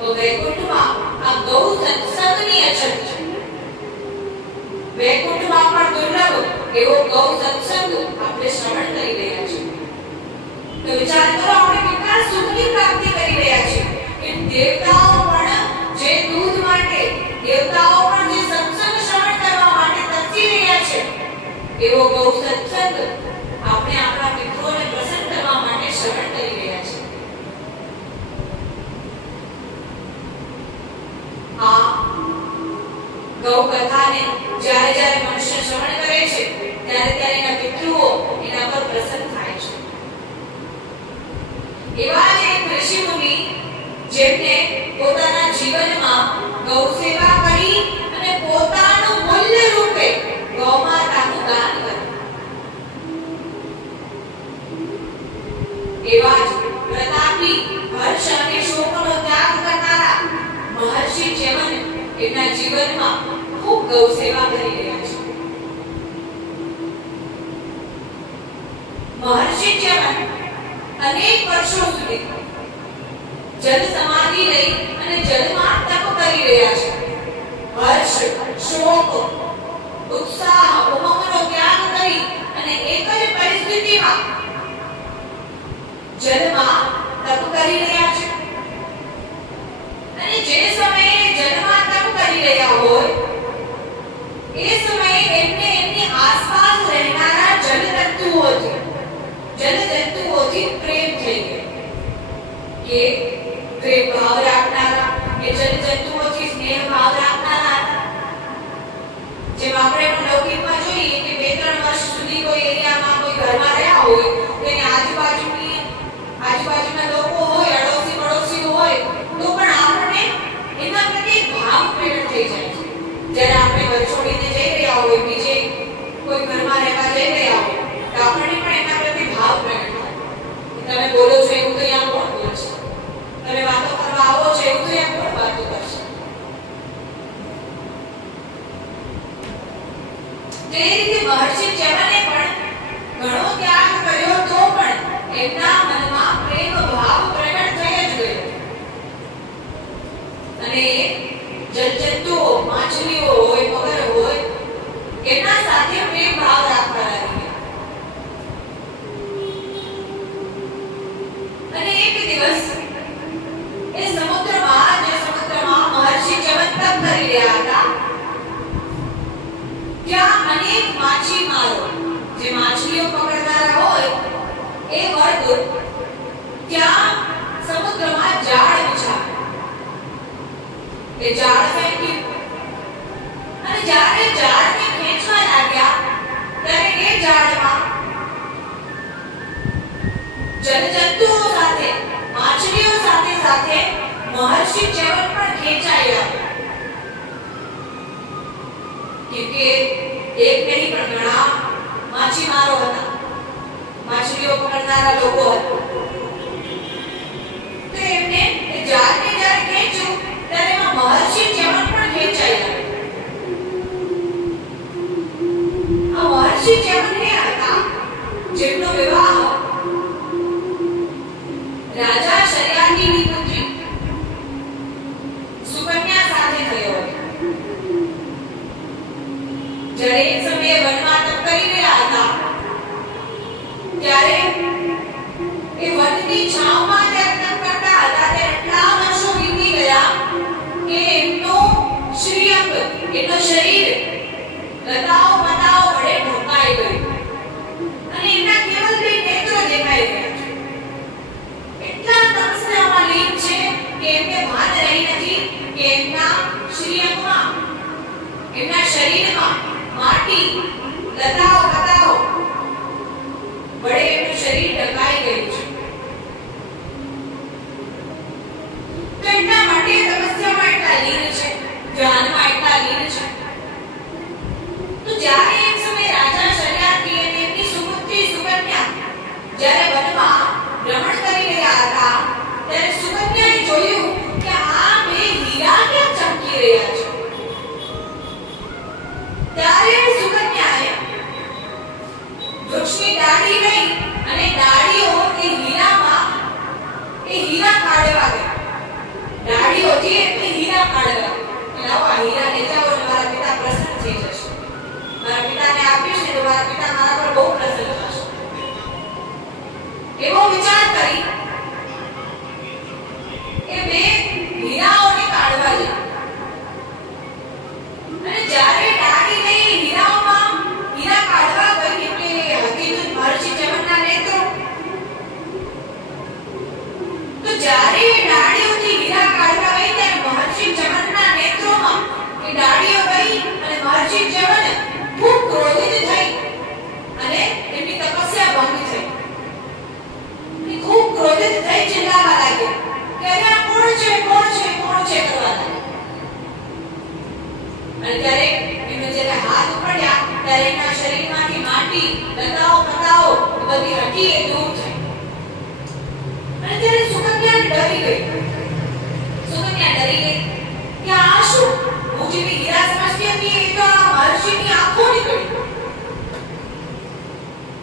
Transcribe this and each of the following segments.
વૈકુંઠમાં આ ગૌ સત્સંગની અછત છે. વૈકુંઠમાં પણ દુર્લભ એવો ગૌ સત્સંગ આપણે શ્રવણ કરી રહ્યા છીએ. તો આપણે કેટલા સુખની પ્રાપ્તિ કરી રહ્યા છીએ. કે દેવતાઓ પણ જે દૂધ માટે, દેવતાઓ પણ જે સત્સંગ શ્રવણ કરવા માટે તરસી રહ્યા છે, એવો ગૌ સત્સંગ આપણે આપણા મિત્રોને પ્રસન્ન કરવા માટે શ્રવણ કરી રહ્યા છીએ આ ગૌ કથાને જ્યારે જ્યારે મનુષ્ય શ્રવણ કરે છે, ત્યારે ત્યારે એના પિતૃઓ એના પર પ્રસન્ન થાય છે. એવા જ એક ઋષિ મુનિ જેમને પોતાના જીવનમાં ગૌ સેવા કરી અને પોતાનું મૂલ્ય રૂપે ગૌ માતાનું દાન કર્યું એવા જ પ્રતાપી હર્ષ અને શોકનો ત્યાગ કરનારા મહર્ષિ ચેવન એમના જીવનમાં ખૂબ ગૌ સેવા કરી રહ્યા છે મહર્ષિ ચેવન અનેક વર્ષો સુધી જન સમાધિ લઈ અને જલમાં તપ કરી રહ્યા છે. હર્ષ, શોક, ઉત્સાહ, ઉમંગનો ત્યાગ કરી અને એક જ પરિસ્થિતિમાં જલમાં તપ કરી રહ્યા છે. અને જે સમયે જલમાં તપ કરી રહ્યા હોય, એ સમયે એમને એમની આસપાસ કે પ્રેમ ભાવ રાખનારા એ જલ તત્વોથી સ્નેહ ભાવ રાખનારા હતા જેમ આપણે પણ લૌકિકમાં જોઈએ કે બે ત્રણ વર્ષ સુધી કોઈ એરિયામાં કોઈ ઘરમાં રહ્યા હોય તો એની આજુબાજુની આજુબાજુના લોકો હોય અડોશી પડોશી હોય તો પણ આપણને એના પ્રત્યે ભાવ પ્રેરણ થઈ જાય છે જ્યારે આપણે ઘર છોડીને જઈ રહ્યા હોય બીજે કોઈ ઘરમાં રહેવા જઈ રહ્યા હોય તો આપણને પણ એના પ્રત્યે ભાવ પ્રેરણ થાય તમે બોલો છો એવું તો અહીંયા કોણ બોલશે તમે વાતો કરવા આવો છો એવું તો અહીંયા કોણ વાતો કરશે ઘણો ત્યાગ કર્યો તો પણ એમના મનમાં પ્રેમ ભાવ પ્રગટ થઈ જ ગયો. અને જળજંતુઓ માછલીઓ હોય, મગર હોય એના સાથે પ્રેમ ભાવ રાખવા લાગી ગયા અને એક દિવસ એ સમુદ્રમાં જે સમુદ્રમાં મહર્ષિ ચવન તપ કરી રહ્યા હતા ત્યાં અનેક માછીમારો જે માછલીઓ પકડનારા હોય એ વર્ગ ત્યાં સમુદ્રમાં જાળ બિછાવે એ જાળ ફેંક્યું અને જ્યારે જાળને ખેંચવા લાગ્યા ત્યારે એ જાળમાં જલજંતુઓ સાથે માછલીઓ સાથે સાથે મહર્ષિ ચવન પણ ખેંચાયા કેમકે એક નહીં પણ ઘણા માછીમારો હતા. માછલીઓ પકડનારા લોકો હતા. તો એમને એ જાળને જ્યારે ખેંચ્યું ત્યારે એમાં મહર્ષિ ચવન પણ ખેંચાયા. આ મહર્ષિ ચવન એ હતા જેમનો વિવાહ રાજા શર્યાતીની પુત્રી સુકન્યા સાથે થયો હતો જ્યારે એક સમયે વનમાં તપ કરી રહ્યા હતા, ત્યારે એ વનની છાંવમાં જ્યારે તપ કરતા હતા ત્યારે એટલા વર્ષો વીતી ગયા કે એમનું શ્રીઅંગ, એમનું શરીર લતાઓ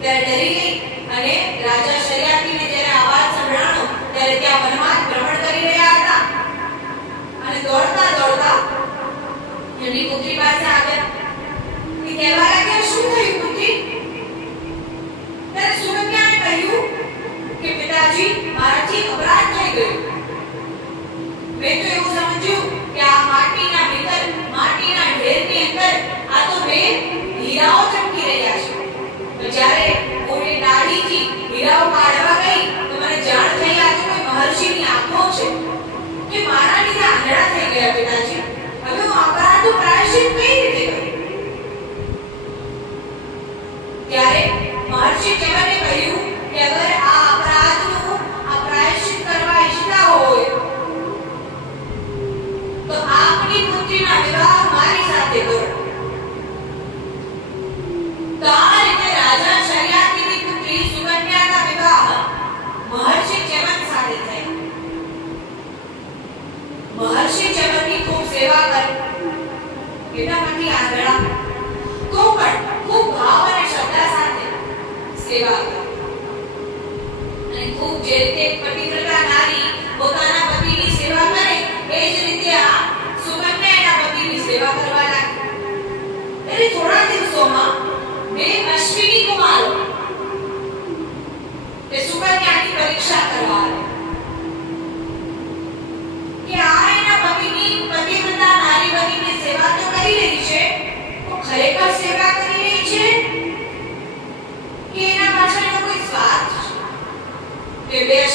ત્યારે ડરી અને રાજા શર્યાતીને જ્યારે આવાજ સંભળાણો, ત્યારે ત્યાં વનમાં ભ્રમણ કરી રહ્યા હતા. અને દોડતા દોડતા એમની પુત્રી પાસે આવ્યા. એ કહેવા લાગ્યા શું થયું પુત્રી? ત્યારે સુકન્યાએ કહ્યું કે, પિતાજી, મારાથી અપરાધ થઈ ગયો. મેં તો એવું સમજ્યું કે આ માટીના ભીતર, માટીના ઢેરની અંદર આ તો બે હીરાઓ ચમકી રહ્યા છે. તો જ્યારે મહર્ષિ જયારે કહ્યું કે અગર Beber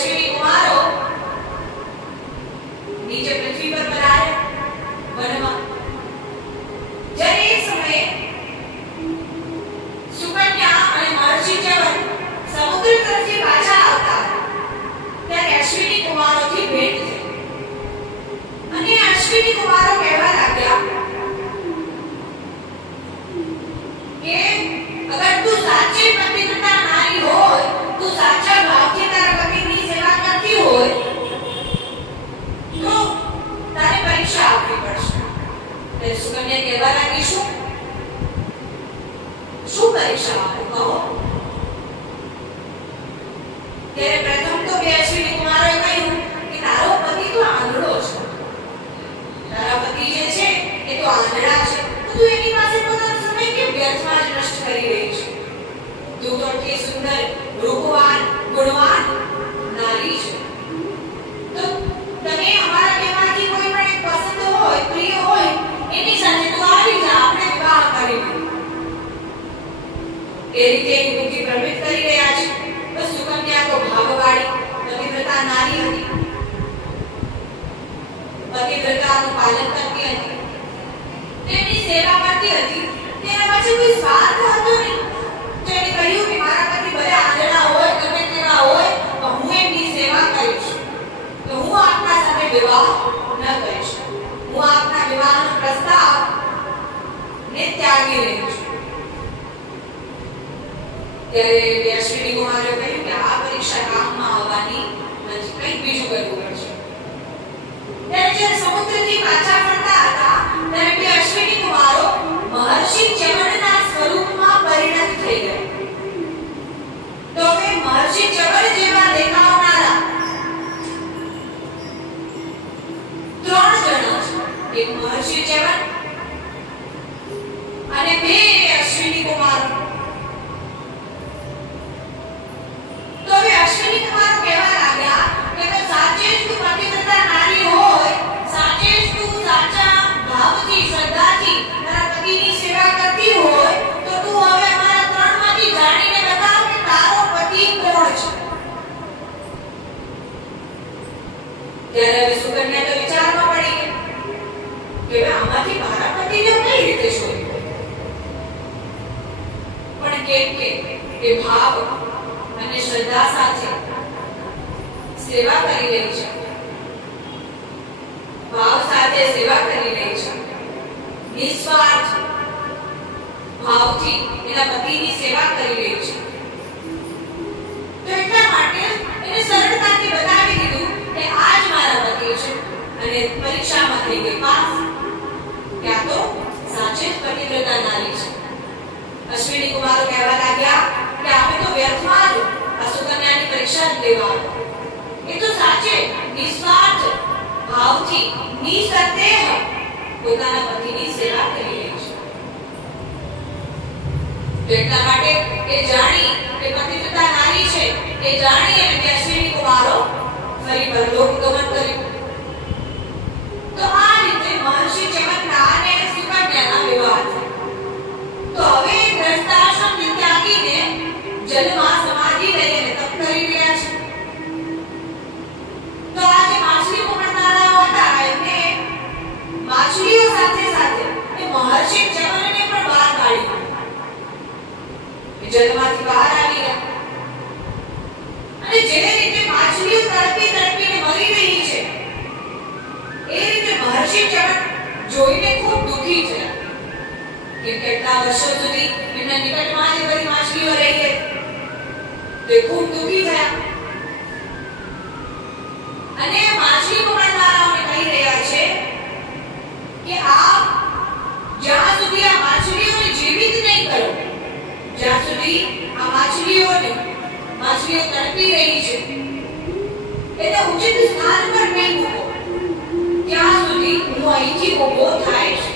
happier. એટલે કે પાસ? ત્યાં તો સાચે પતિવ્રતા નારી છે. અશ્વિની કુમારો કહેવા લાગ્યા કે આપણે તો વ્યર્થમાં જ આ સુકન્યાની પરીક્ષા જ દેવા એ તો સાચે, નિસ્વાર્થ, ભાવથી, નિસંદેહ પોતાના પતિની સેવા કરી રહી છે. એટલા માટે એ જાણી કે પતિવ્રતા નારી છે, એ જાણી અને અશ્વિની કુમારો ફરી પરલોક ગમન કર્યું. તો આ રીતે મહર્ષિ જગતનારાયણ અને સુકન્યાના વિવાહ થયા તો હવે ગ્રસ્તાશ્રમ ને ત્યાગીને જલમાં સમાધિ લઈને તપ કરી રહ્યા છે. તો આજે વર્ષો સુધી એમના નિકટમાં જે બધી માછલીઓ રહી ગઈ તે ખૂબ દુઃખી થયા. અને માછલી પકડનારાઓને કહી રહ્યા છે કે આપ જ્યાં સુધી આ માછલીઓને જીવિત નહીં કરો, જ્યાં સુધી આ માછલીઓને માછલીઓ તડપી રહી છે એને ઉચિત સ્થાન પર નહીં મૂકો. ત્યાં સુધી હું અહીંથી ઊભો થાય છે.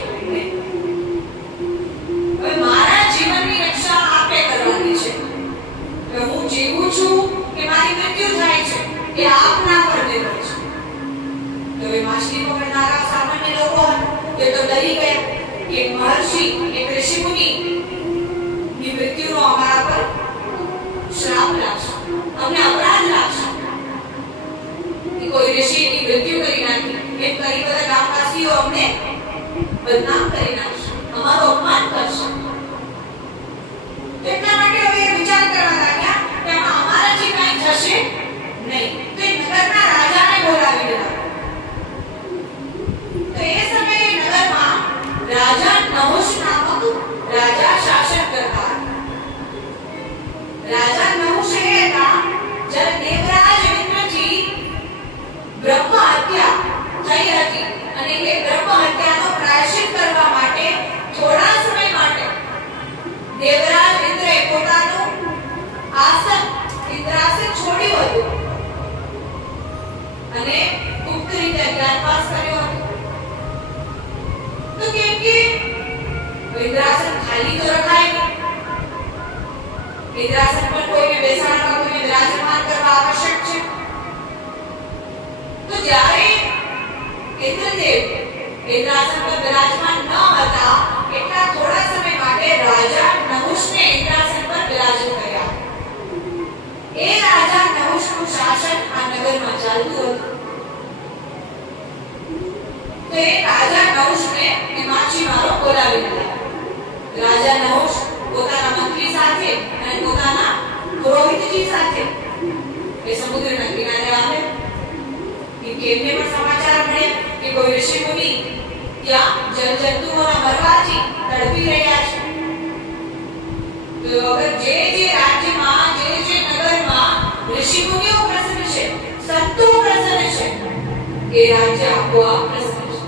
કે રાજ્ય આપોઆપ પ્રસરે છે.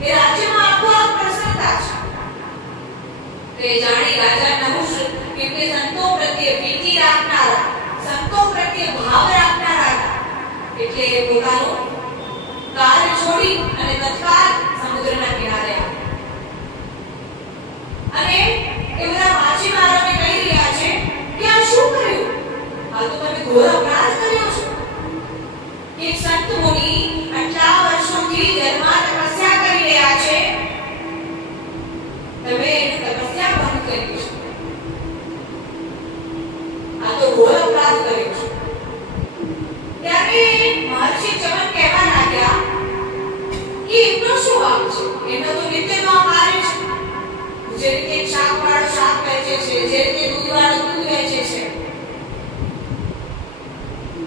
કે રાજ્યમાં આપોઆપ પ્રસરતા છે. તે જાણી રાજા નહુષ કે સંતો પ્રત્યે પ્રીતિ રાખનારા, સંતો પ્રત્યે ભાવ રાખનારા એટલે પોતાનું કાર્ય છોડી અને તત્કાલ સમુદ્રના કિનારે અને એ બધા માછીમારોને કહી રહ્યા છે કે આ શું કર્યું? આ તો તમે ઘોરા ભૂમિ આટલા વર્ષોથી ધર્મમાં તપસ્યા તો ઘોર અપરાધ કર્યો છે. કે એમનો શું વાંક છે? જે રીતે શાક દૂધ વાળો છે.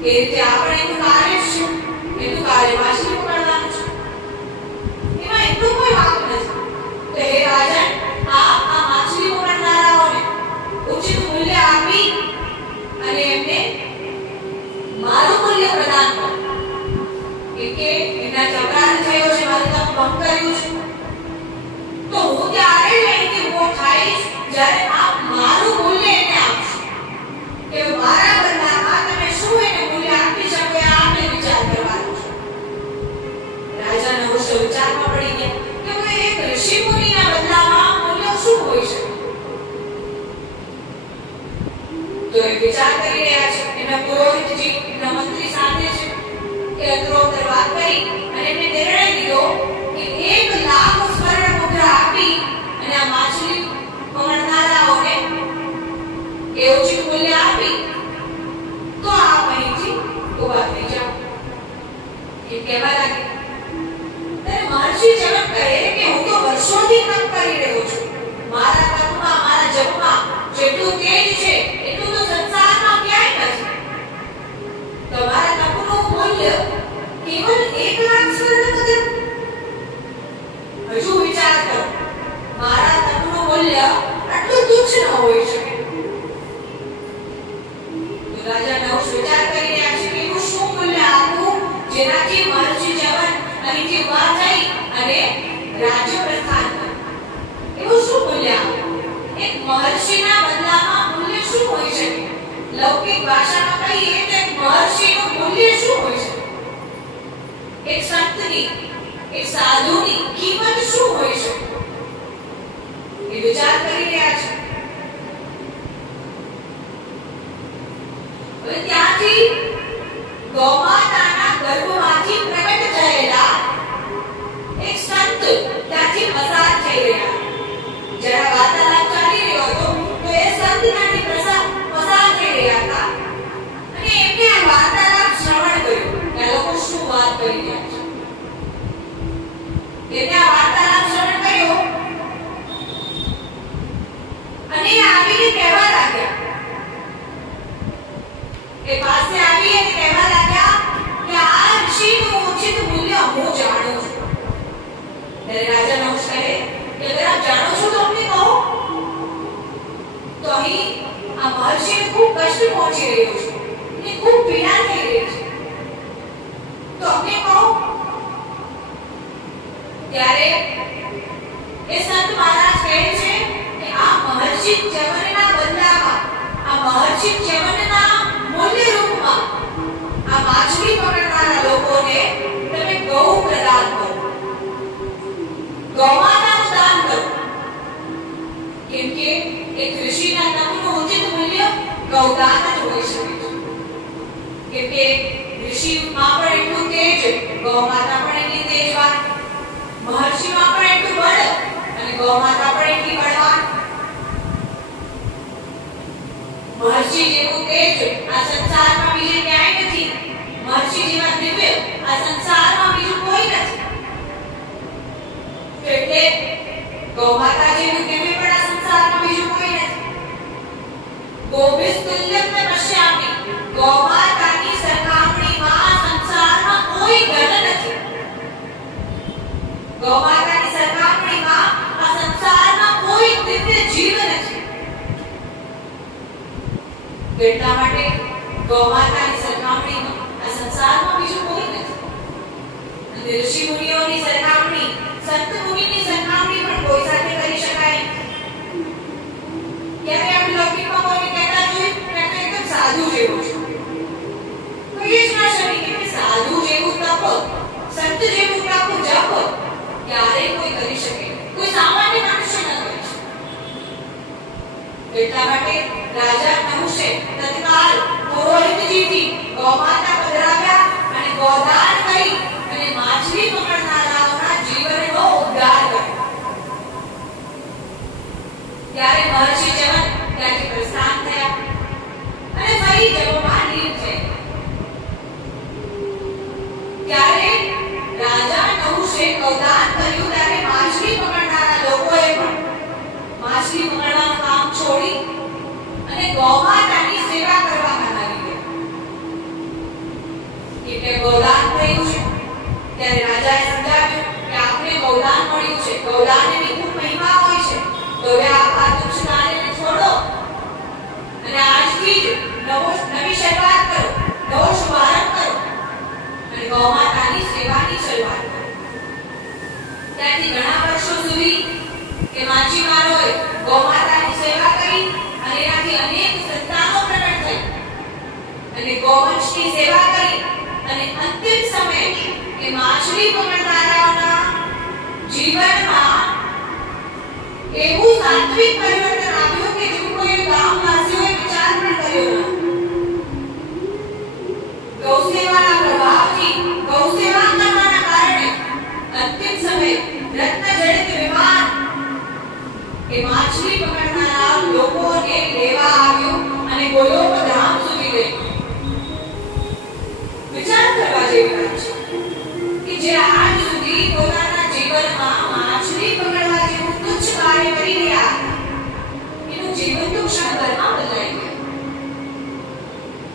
એ રીતે આપણે એનું કાર્ય શું? એમને મારું મૂલ્ય પ્રદાન કરો. કે એનાથી અપરાધ થયો છે, મારું કામ ભંગ કર્યું છે. તો હું ત્યારે જ જ્યારે આપ મારું મૂલ્ય એને આપશો. કે મારા બદલામાં તમે શું એને મૂલ્ય આપી શકો એ આપને વિચાર કરવાનો છે રાજાનો હોશ વિચારમાં પડી ગયા કે મુનિના બદલામાં મૂલ્ય શું હોઈ શકે? કે એ ઉચિત મૂલ્ય આપી. તો આપ અહીંથી ઊભા થઈ એ કહેવા લાગે. ત્યારે મહર્ષિ જગત કહે વર્ષોથી કામ કરી રહ્યો છું. મારા તપમાં મારા જપમાં જેટલું તેજ છે, એટલું તો સંસારમાં ક્યાંય નથી. તમારા તપનું મૂલ્ય કેવલ એક લાખ સ્વર્ણ કદર હજુ વિચાર કરો. મારા તપનું મૂલ્ય આટલું તુચ્છ ન હોય છે રાજા નવશ વિચાર કરી રહ્યા છે કે હું શું મૂલ્ય આપું જેનાથી મારું જવન અહીંથી વાર જાય અને રાજ્ય પ્રસ્થાન કરે એવું શું મૂલ્ય આપું એક મહર્ષિના બદલામાં મૂલ્ય શું હોઈ શકે લૌકિક ભાષામાં કહીએ તો એક મહર્ષિનું મૂલ્ય શું હોઈ શકે એક સંતની, એક સાધુની કિંમત શું હોઈ શકે એ વિચાર કરી રહ્યા છે. હવે ત્યાંથી ગૌમાતાના ગર્ભમાંથી પ્રગટ થયેલા એક સંત ત્યાંથી પસાર થઈ રહ્યા. જરા વાર્તાલાપ મૂલ્ય હું જાણું છું. ત્યારે રાજા નಹುષ કહે કે અગર જાણો છો તો કહો. તો અહીં આ મહર્ષિને ખૂબ કષ્ટ પહોંચી રહ્યું છે. એને ખૂબ પીડા થઈ રહી છે. તો અમને કહો, ત્યારે એ સંત મહારાજ કહે છે કે આ મહર્ષિ ચ્યવનના બદલામાં આ મહર્ષિ ચ્યવનના મૂલ્ય રૂપમાં, આ માછલી પકડનારા લોકોને તમે ગૌ પ્રદાન કરો. ગૌમાતાનું કરો. કેમ કે એક ઋષિના તપનું ઉચિત મૂલ્ય ગૌદાન હોઈ શકે છે. કે ઋષિમાં પણ એટલું તેજ ગૌમાતા પણ એટલી તેજવાન મહર્ષિમાં પણ એટલું બળ અને ગૌમાતા પણ એટલી બળવાન મહર્ષિ જેવું તેજ આ સંસારમાં બીજે ક્યાંય નથી મહર્ષિ જેવા દિવ્ય આ સંસારમાં બીજું કોઈ નથી તો એટલે ગૌમાતા જેવું દિવ્ય પણ આ સંસારમાં બીજું કોઈ નથી ગોભિસ્તુલ્યમ ન પશ્યામિ ગૌમાતાની સરખામણીમાં આ સંસારમાં કોઈ ધન નથી ગૌમાતાની સરખામણીમાં આ સંસારમાં કોઈ દિવ્ય જીવ નથી એટલા માટે ગૌમાતાની સરખામણીમાં આ સંસારમાં બીજું કોઈ નથી અને ઋષિ મુનિઓની સરખામણી સંત મુનિની સરખામણી પણ કોઈ સાથે કરી શકાય નહીં. ક્યારે આપણે ક્યારેય કોઈ કરી શકે. કોઈ સામાન્ય મનુષ્ય ન કરી શકે. એટલા માટે રાજા નહુશે તત્કાલ પુરોહિતજીથી ગૌમાતા પધરાવ્યા અને ગોદાન કરી અને માછલી પકડનારાઓના જીવનનો ઉદ્ધાર કર્યો. ત્યારે મહર્ષિ જવા સુધી એ માછીમારોએ ગૌમાતાની સેવા કરી અને એનાથી અનેક સંતાનો પ્રગટ થઈ. અને ગૌવંશની સેવા કરી અને અંતિમ સમયે એ માછલી પકડનારાઓના જીવનમાં એવું સાત્વિક પરિવર્તન આવ્યું કે જેવું કોઈ ગામવાસીઓએ વિચાર પણ કર્યો ન ગૌસેવાના પ્રભાવથી ગૌસેવા કરવાના કારણે અંતિમ સમયે રત્નજડિત વિમાન એ માછલી પકડનારા લોકોને લેવા આવ્યું અને ગોલોક ધામ સુધી લઈ વિચાર કરવા જેવી વાત છે કે જે આજ સુધી પોતાના જીવનમાં માછલી પકડવા જેવું તુચ્છ કાર્ય કરી રહ્યા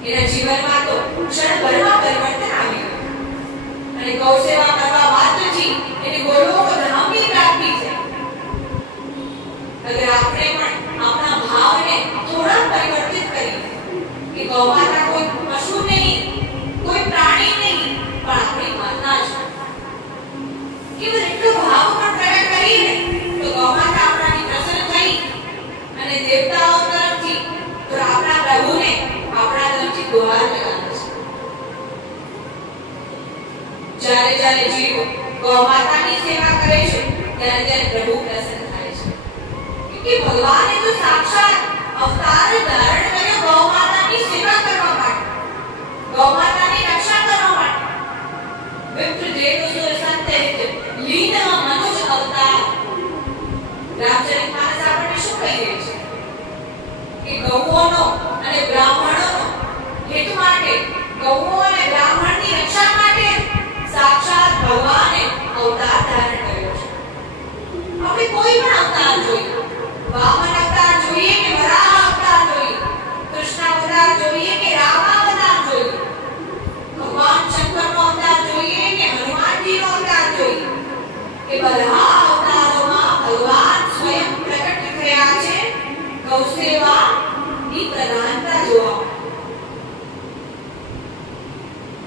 એનું જીવનમાં તો ક્ષણભરમાં પરિવર્તન આવી ગયું અને ગૌસેવા કરવા માત્રથી એને ગોલોક ધામની પ્રાપ્તિ થઈ અગર આપણે પણ આપણા ભાવને થોડા પરિવર્તિત કરીએ કે ગૌમાતા કોઈ પશુ નહીં કોઈ પ્રાણી નહીં પણ આપણી માતા છે કેવળ એટલો ભાવ પણ પ્રગટ કરીને તો ગૌમાતા આપણાથી પ્રસન્ન થઈ અને દેવતાઓ તરફથી તો આપણા પ્રભુને આપણા તરફથી ગુહાર લગાવે છે જ્યારે જ્યારે જીવ ગૌમાતાની સેવા કરે છે, ત્યારે ત્યારે પ્રભુ પ્રસન્ન થાય છે. કે ભગવાને તો સાક્ષાત અવતાર ધારણ કર્યો ગૌ માતાની સેવા કરવા માટે ગૌ માતાની રક્ષા કરવા માટે. વિપ્ર દેવ સુર સંતે લીન મનુજ અવતાર. રામચરિતમાનસ આપણને શું કહી રહ્યું છે? કે ગૌઓનો અને બ્રાહ્મણોનો હેતુ માટે ગૌઓ અને બ્રાહ્મણની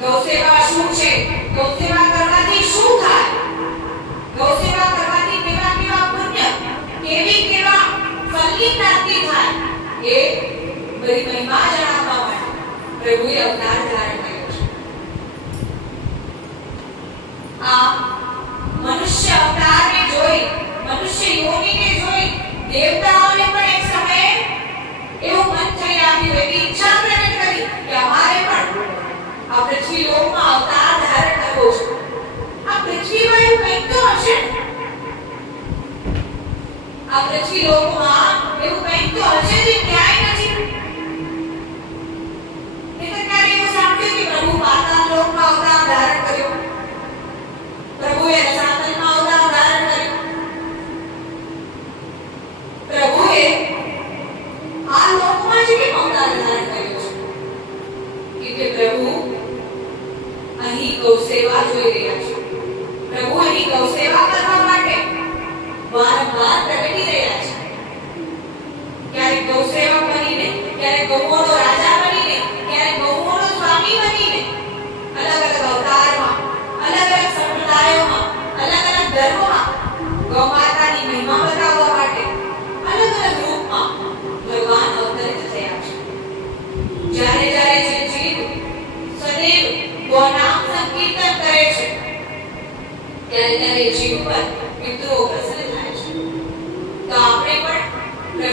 ગૌસેવા શું છે? ગૌસેવા કરવાથી શું થાય? ગૌસેવા એ બધી મહિમા જણાવવા માટે પ્રભુએ અવતાર ધારણ કર્યો છે. આ મનુષ્ય અવતારને જોઈ, મનુષ્ય યોનિને જોઈ, દેવતાઓને પણ એક સમયે એવું મન થઈ આવ્યું, એવી ઈચ્છા પ્રગટ કરી કે અમારે પણ આ પૃથ્વી લોકમાં અવતાર ધારણ કરવો છે. આ પૃથ્વીમાં એવું કંઈક તો હશે. આ પૃથ્વી લોકમાં એવું કંઈક તો હશે જે ક્યાંય નથી નહીંતર ક્યારે એવું સાંભળ્યું કે પ્રભુ પાતાળ લોકમાં અવતાર ધારણ કર્યો. પ્રભુએ રસાતલમાં અવતાર ધારણ કર્યો. પ્રભુએ